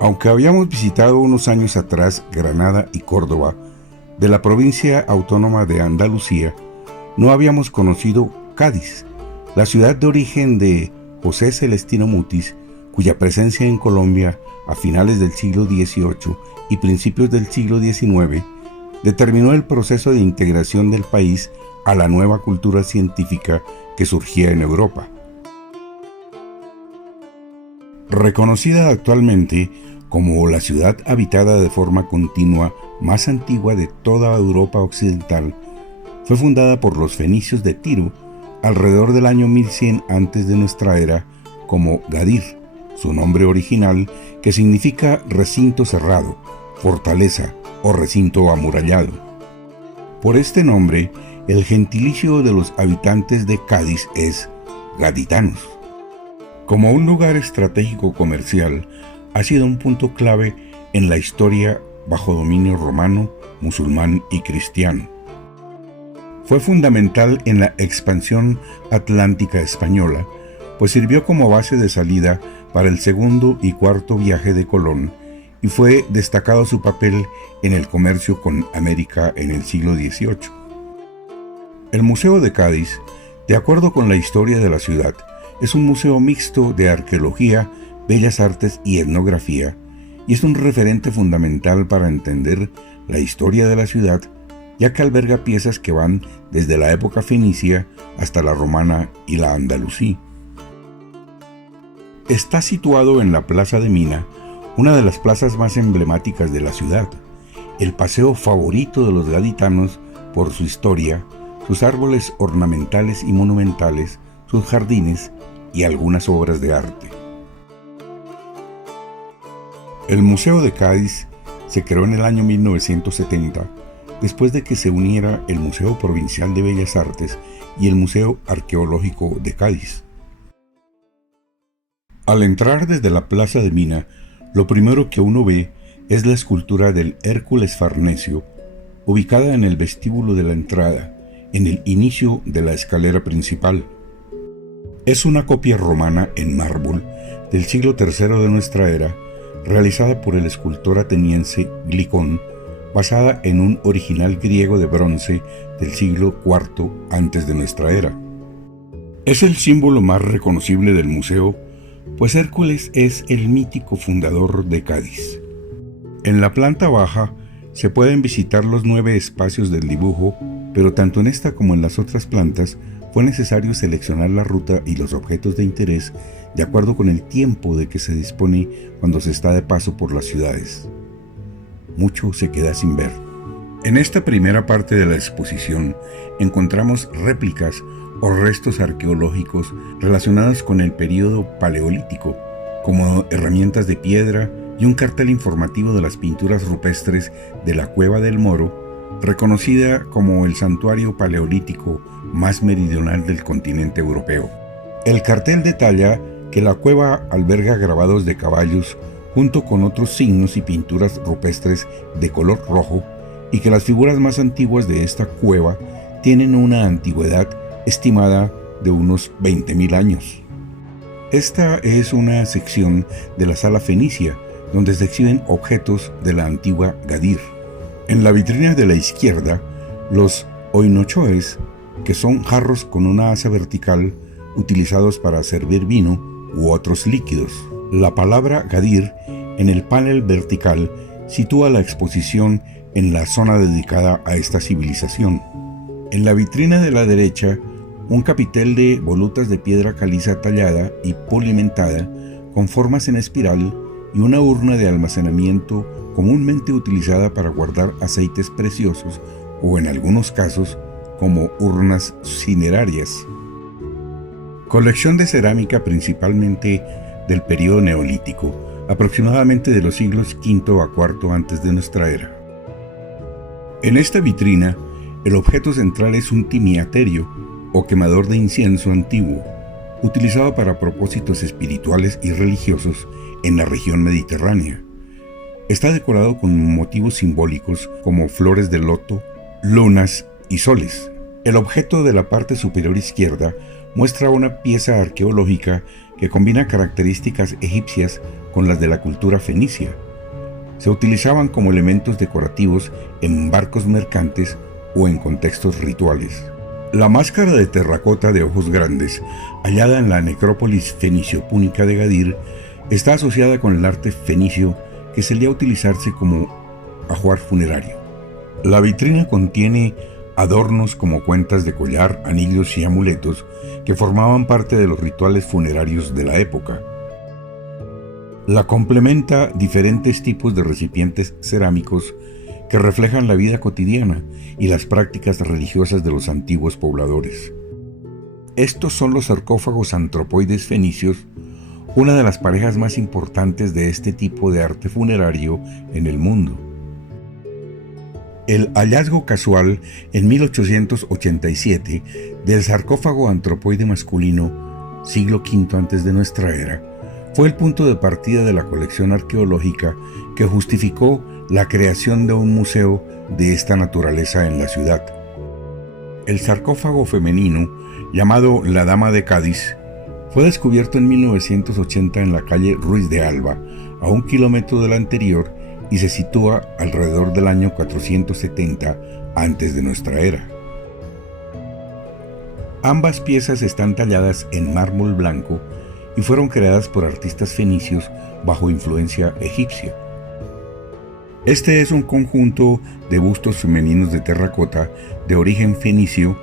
Aunque habíamos visitado unos años atrás Granada y Córdoba, de la provincia autónoma de Andalucía, no habíamos conocido Cádiz, la ciudad de origen de José Celestino Mutis, cuya presencia en Colombia a finales del siglo XVIII y principios del siglo XIX determinó el proceso de integración del país a la nueva cultura científica que surgía en Europa. Reconocida actualmente como la ciudad habitada de forma continua más antigua de toda Europa occidental, fue fundada por los fenicios de Tiro alrededor del año 1100 antes de nuestra era como Gadir, su nombre original, que significa recinto cerrado, fortaleza o recinto amurallado. Por este nombre, el gentilicio de los habitantes de Cádiz es gaditanos. Como un lugar estratégico comercial, ha sido un punto clave en la historia bajo dominio romano, musulmán y cristiano. Fue fundamental en la expansión atlántica española, pues sirvió como base de salida para el segundo y cuarto viaje de Colón y fue destacado su papel en el comercio con América en el siglo XVIII. El Museo de Cádiz, de acuerdo con la historia de la ciudad, es un museo mixto de arqueología, bellas artes y etnografía, y es un referente fundamental para entender la historia de la ciudad, ya que alberga piezas que van desde la época fenicia hasta la romana y la andalusí. Está situado en la Plaza de Mina, una de las plazas más emblemáticas de la ciudad, el paseo favorito de los gaditanos por su historia, sus árboles ornamentales y monumentales, sus jardines y algunas obras de arte. El Museo de Cádiz se creó en el año 1970, después de que se uniera el Museo Provincial de Bellas Artes y el Museo Arqueológico de Cádiz. Al entrar desde la Plaza de Mina, lo primero que uno ve es la escultura del Hércules Farnesio, ubicada en el vestíbulo de la entrada, en el inicio de la escalera principal. Es una copia romana en mármol del siglo III de nuestra era, realizada por el escultor ateniense Glicón, basada en un original griego de bronce del siglo IV antes de nuestra era. Es el símbolo más reconocible del museo, pues Hércules es el mítico fundador de Cádiz. En la planta baja se pueden visitar los 9 espacios del dibujo, pero tanto en esta como en las otras plantas fue necesario seleccionar la ruta y los objetos de interés de acuerdo con el tiempo de que se dispone cuando se está de paso por las ciudades. Mucho se queda sin ver. En esta primera parte de la exposición encontramos réplicas o restos arqueológicos relacionados con el período paleolítico, como herramientas de piedra y un cartel informativo de las pinturas rupestres de la Cueva del Moro, reconocida como el santuario paleolítico más meridional del continente europeo. El cartel detalla que la cueva alberga grabados de caballos junto con otros signos y pinturas rupestres de color rojo y que las figuras más antiguas de esta cueva tienen una antigüedad estimada de unos 20.000 años. Esta es una sección de la sala fenicia donde se exhiben objetos de la antigua Gadir. En la vitrina de la izquierda, los oinochoes, que son jarros con una asa vertical utilizados para servir vino u otros líquidos. La palabra Gadir en el panel vertical sitúa la exposición en la zona dedicada a esta civilización. En la vitrina de la derecha, un capitel de volutas de piedra caliza tallada y polimentada con formas en espiral y una urna de almacenamiento comúnmente utilizada para guardar aceites preciosos o en algunos casos como urnas cinerarias. Colección de cerámica principalmente del período neolítico, aproximadamente de los siglos V a IV antes de nuestra era. En esta vitrina, el objeto central es un timiaterio o quemador de incienso antiguo, utilizado para propósitos espirituales y religiosos en la región mediterránea. Está decorado con motivos simbólicos como flores de loto, lunas y soles. El objeto de la parte superior izquierda muestra una pieza arqueológica que combina características egipcias con las de la cultura fenicia. Se utilizaban como elementos decorativos en barcos mercantes o en contextos rituales. La máscara de terracota de ojos grandes, hallada en la necrópolis fenicio-púnica de Gadir, está asociada con el arte fenicio que solía utilizarse como ajuar funerario. La vitrina contiene adornos como cuentas de collar, anillos y amuletos que formaban parte de los rituales funerarios de la época. La complementa diferentes tipos de recipientes cerámicos que reflejan la vida cotidiana y las prácticas religiosas de los antiguos pobladores. Estos son los sarcófagos antropoides fenicios, una de las parejas más importantes de este tipo de arte funerario en el mundo. El hallazgo casual en 1887 del sarcófago antropoide masculino, siglo V antes de nuestra era, fue el punto de partida de la colección arqueológica que justificó la creación de un museo de esta naturaleza en la ciudad. El sarcófago femenino, llamado La Dama de Cádiz, fue descubierto en 1980 en la calle Ruiz de Alba, a 1 kilómetro del anterior, y se sitúa alrededor del año 470 antes de nuestra era. Ambas piezas están talladas en mármol blanco y fueron creadas por artistas fenicios bajo influencia egipcia. Este es un conjunto de bustos femeninos de terracota de origen fenicio,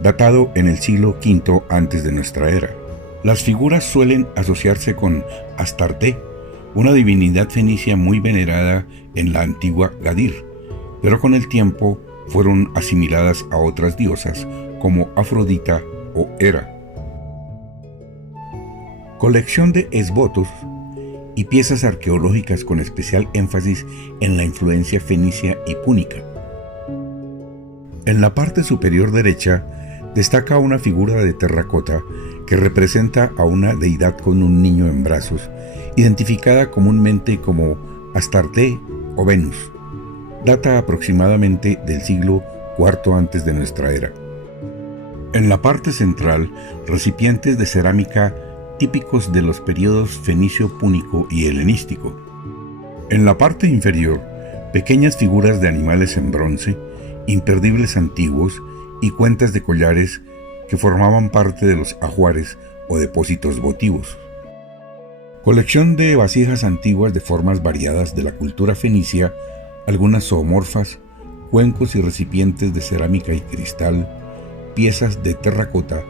datado en el siglo V antes de nuestra era. Las figuras suelen asociarse con Astarte, una divinidad fenicia muy venerada en la antigua Gadir, pero con el tiempo fueron asimiladas a otras diosas como Afrodita o Hera. Colección de esbotos y piezas arqueológicas con especial énfasis en la influencia fenicia y púnica. En la parte superior derecha destaca una figura de terracota que representa a una deidad con un niño en brazos, identificada comúnmente como Astarte o Venus. Data aproximadamente del siglo IV antes de nuestra era. En la parte central, recipientes de cerámica típicos de los periodos fenicio-púnico y helenístico. En la parte inferior, pequeñas figuras de animales en bronce, imperdibles antiguos y cuentas de collares que formaban parte de los ajuares o depósitos votivos. Colección de vasijas antiguas de formas variadas de la cultura fenicia, algunas zoomorfas, cuencos y recipientes de cerámica y cristal, piezas de terracota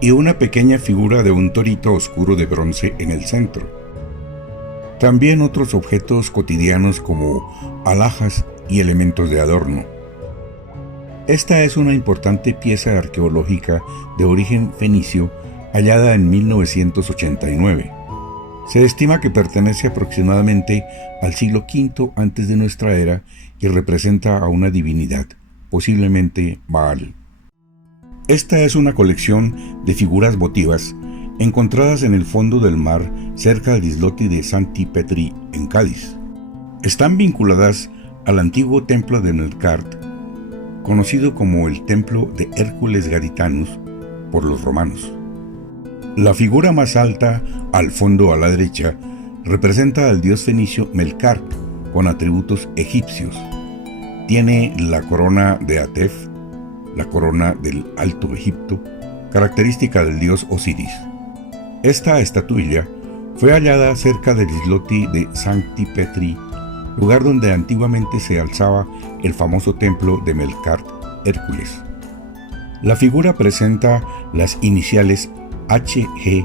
y una pequeña figura de un torito oscuro de bronce en el centro. También otros objetos cotidianos como alhajas y elementos de adorno. Esta es una importante pieza arqueológica de origen fenicio hallada en 1989. Se estima que pertenece aproximadamente al siglo V antes de nuestra era y representa a una divinidad, posiblemente Baal. Esta es una colección de figuras votivas encontradas en el fondo del mar cerca del islote de Santi Petri en Cádiz. Están vinculadas al antiguo templo de Melkart, conocido como el templo de Hércules Gaditanus por los romanos. La figura más alta, al fondo a la derecha, representa al dios fenicio Melkart, con atributos egipcios. Tiene la corona de Atef, la corona del Alto Egipto, característica del dios Osiris. Esta estatuilla fue hallada cerca del islote de Sancti Petri, lugar donde antiguamente se alzaba el famoso templo de Melkart Hércules. La figura presenta las iniciales HG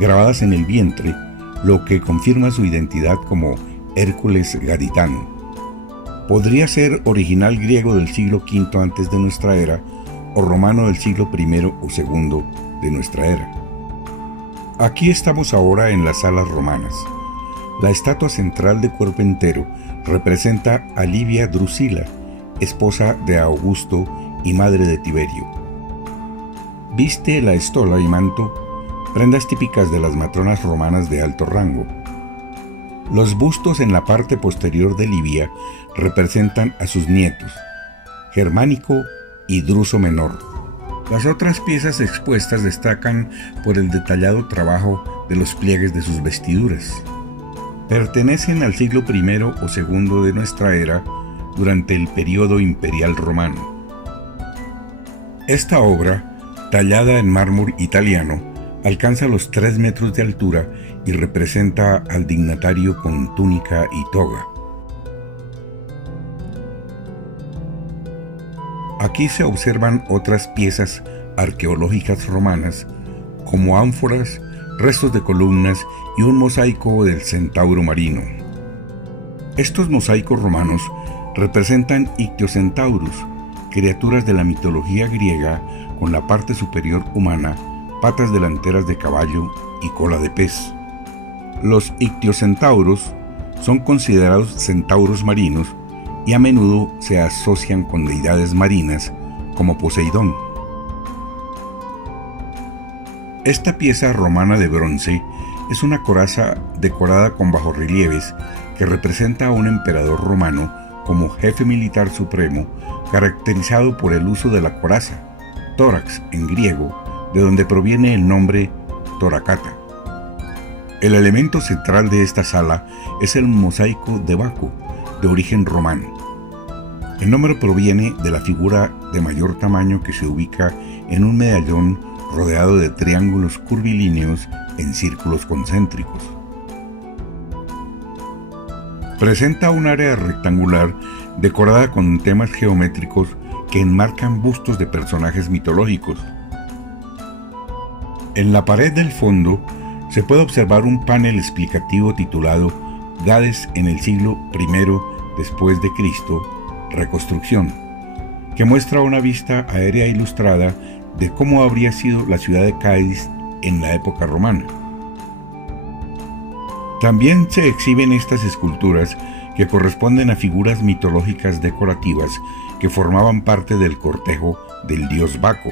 grabadas en el vientre, lo que confirma su identidad como Hércules Gaditano. Podría ser original griego del siglo V antes de nuestra era o romano del siglo I o II de nuestra era. Aquí estamos ahora en las salas romanas. La estatua central de cuerpo entero representa a Livia Drusila, esposa de Augusto y madre de Tiberio. Viste la estola y manto, prendas típicas de las matronas romanas de alto rango. Los bustos en la parte posterior de Livia representan a sus nietos, Germánico y Druso Menor. Las otras piezas expuestas destacan por el detallado trabajo de los pliegues de sus vestiduras. Pertenecen al siglo I o II de nuestra era, durante el período imperial romano. Esta obra, tallada en mármol italiano, alcanza los 3 metros de altura y representa al dignatario con túnica y toga. Aquí se observan otras piezas arqueológicas romanas, como ánforas, restos de columnas y un mosaico del centauro marino. Estos mosaicos romanos representan ictiocentaurus, criaturas de la mitología griega con la parte superior humana, patas delanteras de caballo y cola de pez. Los ictiocentauros son considerados centauros marinos y a menudo se asocian con deidades marinas como Poseidón. Esta pieza romana de bronce es una coraza decorada con bajorrelieves que representa a un emperador romano como jefe militar supremo, caracterizado por el uso de la coraza, tórax en griego, de donde proviene el nombre toracata. El elemento central de esta sala es el mosaico de Baco, de origen romano. El nombre proviene de la figura de mayor tamaño que se ubica en un medallón rodeado de triángulos curvilíneos en círculos concéntricos. Presenta un área rectangular decorada con temas geométricos que enmarcan bustos de personajes mitológicos. En la pared del fondo se puede observar un panel explicativo titulado Gades en el siglo I después de Cristo, reconstrucción, que muestra una vista aérea ilustrada de cómo habría sido la ciudad de Cádiz en la época romana. También se exhiben estas esculturas que corresponden a figuras mitológicas decorativas que formaban parte del cortejo del dios Baco.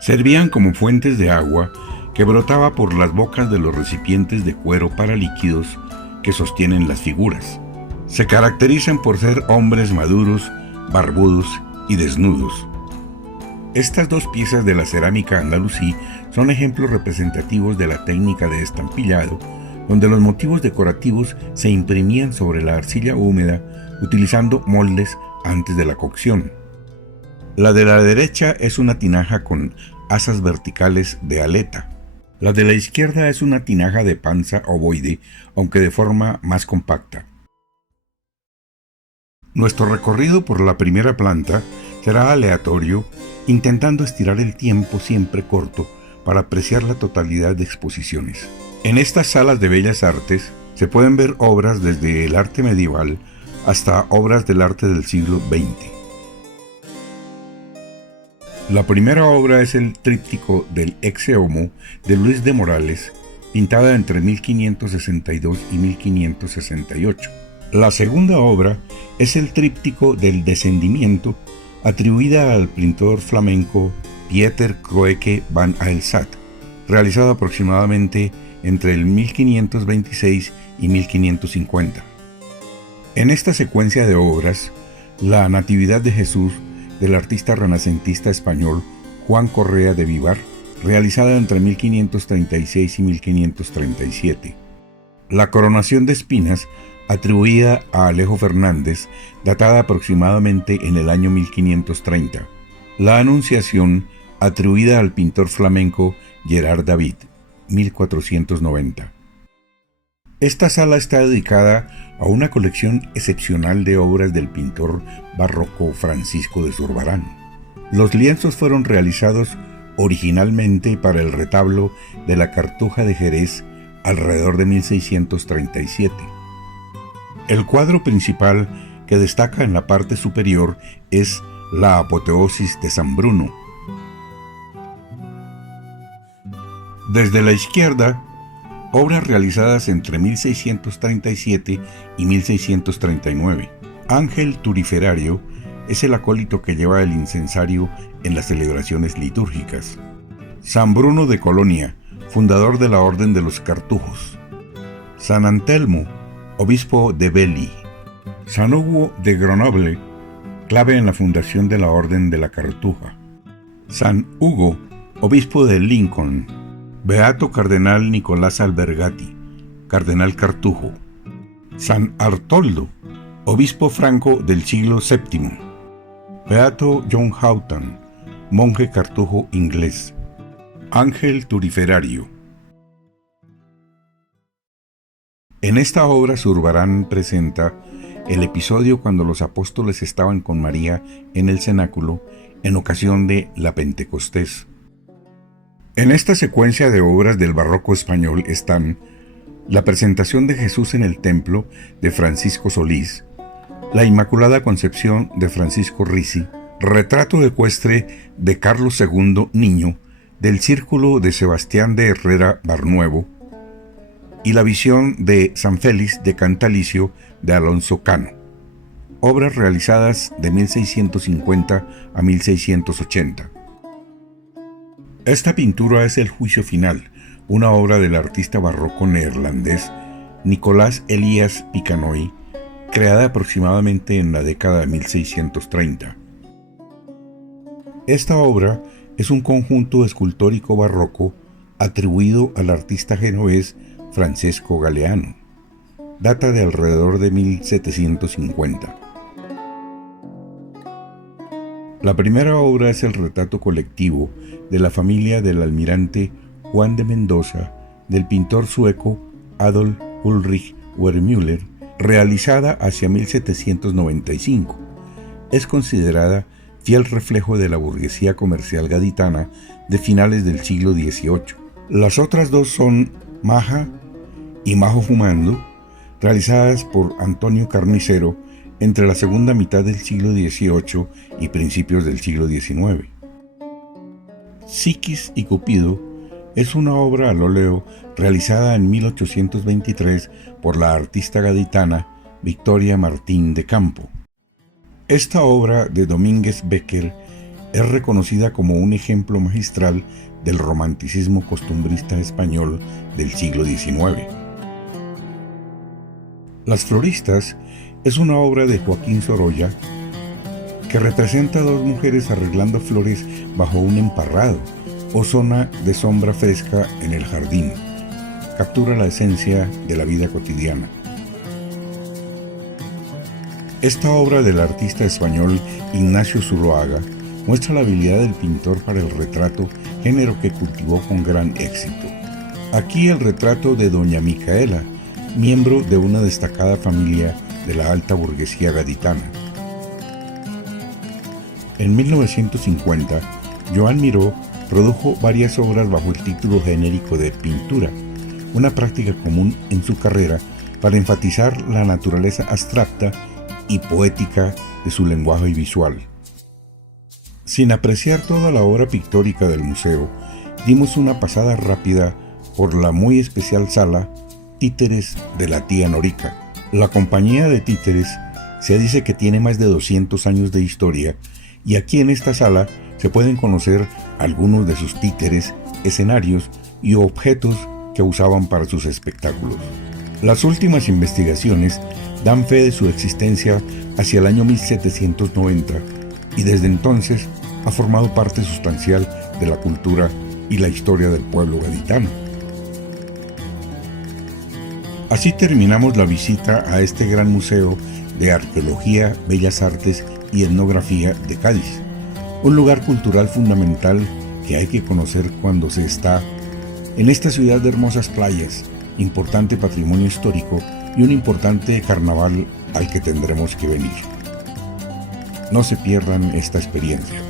Servían como fuentes de agua que brotaba por las bocas de los recipientes de cuero para líquidos que sostienen las figuras. Se caracterizan por ser hombres maduros, barbudos y desnudos. Estas dos piezas de la cerámica andalusí son ejemplos representativos de la técnica de estampillado, donde los motivos decorativos se imprimían sobre la arcilla húmeda utilizando moldes antes de la cocción. La de la derecha es una tinaja con asas verticales de aleta. La de la izquierda es una tinaja de panza ovoide, aunque de forma más compacta. Nuestro recorrido por la primera planta será aleatorio, intentando estirar el tiempo siempre corto para apreciar la totalidad de exposiciones. En estas salas de bellas artes se pueden ver obras desde el arte medieval hasta obras del arte del siglo XX. La primera obra es el tríptico del Ecce Homo de Luis de Morales, pintada entre 1562 y 1568. La segunda obra es el tríptico del Descendimiento, atribuida al pintor flamenco Pieter Croeke van Aelzat, realizado aproximadamente entre el 1526 y 1550. En esta secuencia de obras, la Natividad de Jesús, del artista renacentista español Juan Correa de Vivar, realizada entre 1536 y 1537. La Coronación de Espinas, atribuida a Alejo Fernández, datada aproximadamente en el año 1530. La Anunciación, atribuida al pintor flamenco Gerard David, 1490. Esta sala está dedicada a una colección excepcional de obras del pintor barroco Francisco de Zurbarán. Los lienzos fueron realizados originalmente para el retablo de la Cartuja de Jerez alrededor de 1637. El cuadro principal que destaca en la parte superior es la Apoteosis de San Bruno. Desde la izquierda, obras realizadas entre 1637 y 1639. Ángel Turiferario es el acólito que lleva el incensario en las celebraciones litúrgicas. San Bruno de Colonia, fundador de la Orden de los Cartujos. San Antelmo, obispo de Beli. San Hugo de Grenoble, clave en la fundación de la Orden de la Cartuja. San Hugo, obispo de Lincoln. Beato Cardenal Nicolás Albergati, cardenal Cartujo. San Artoldo, obispo franco del siglo VII. Beato John Houghton, monje cartujo inglés. Ángel Turiferario. En esta obra Zurbarán presenta el episodio cuando los apóstoles estaban con María en el cenáculo en ocasión de la Pentecostés. En esta secuencia de obras del barroco español están la presentación de Jesús en el templo de Francisco Solís, la Inmaculada Concepción de Francisco Ricci, retrato ecuestre de Carlos II Niño del Círculo de Sebastián de Herrera Barnuevo y la visión de San Félix de Cantalicio de Alonso Cano, obras realizadas de 1650 a 1680. Esta pintura es el Juicio Final, una obra del artista barroco neerlandés Nicolás Elias Picanoy, creada aproximadamente en la década de 1630. Esta obra es un conjunto escultórico barroco atribuido al artista genovés Francesco Galeano. Data de alrededor de 1750. La primera obra es el retrato colectivo de la familia del almirante Juan de Mendoza del pintor sueco Adolf Ulrich Wermüller, realizada hacia 1795. Es considerada fiel reflejo de la burguesía comercial gaditana de finales del siglo XVIII. Las otras dos son Maja y Majo Fumando, realizadas por Antonio Carnicero entre la segunda mitad del siglo XVIII y principios del siglo XIX. Psiquis y Cupido es una obra al óleo realizada en 1823 por la artista gaditana Victoria Martín de Campo. Esta obra de Domínguez Becker es reconocida como un ejemplo magistral del romanticismo costumbrista español del siglo XIX. Las Floristas es una obra de Joaquín Sorolla que representa a dos mujeres arreglando flores bajo un emparrado o zona de sombra fresca en el jardín. Captura la esencia de la vida cotidiana. Esta obra del artista español Ignacio Zuloaga muestra la habilidad del pintor para el retrato, género que cultivó con gran éxito. Aquí el retrato de doña Micaela, miembro de una destacada familia de la alta burguesía gaditana. En 1950, Joan Miró produjo varias obras bajo el título genérico de pintura, una práctica común en su carrera para enfatizar la naturaleza abstracta y poética de su lenguaje visual. Sin apreciar toda la obra pictórica del museo, dimos una pasada rápida por la muy especial sala Títeres de la tía Norica. La compañía de títeres se dice que tiene más de 200 años de historia y aquí en esta sala se pueden conocer algunos de sus títeres, escenarios y objetos que usaban para sus espectáculos. Las últimas investigaciones dan fe de su existencia hacia el año 1790 y desde entonces ha formado parte sustancial de la cultura y la historia del pueblo gaditano. Así terminamos la visita a este gran museo de arqueología, bellas artes y etnografía de Cádiz, un lugar cultural fundamental que hay que conocer cuando se está en esta ciudad de hermosas playas, importante patrimonio histórico y un importante carnaval al que tendremos que venir. No se pierdan esta experiencia.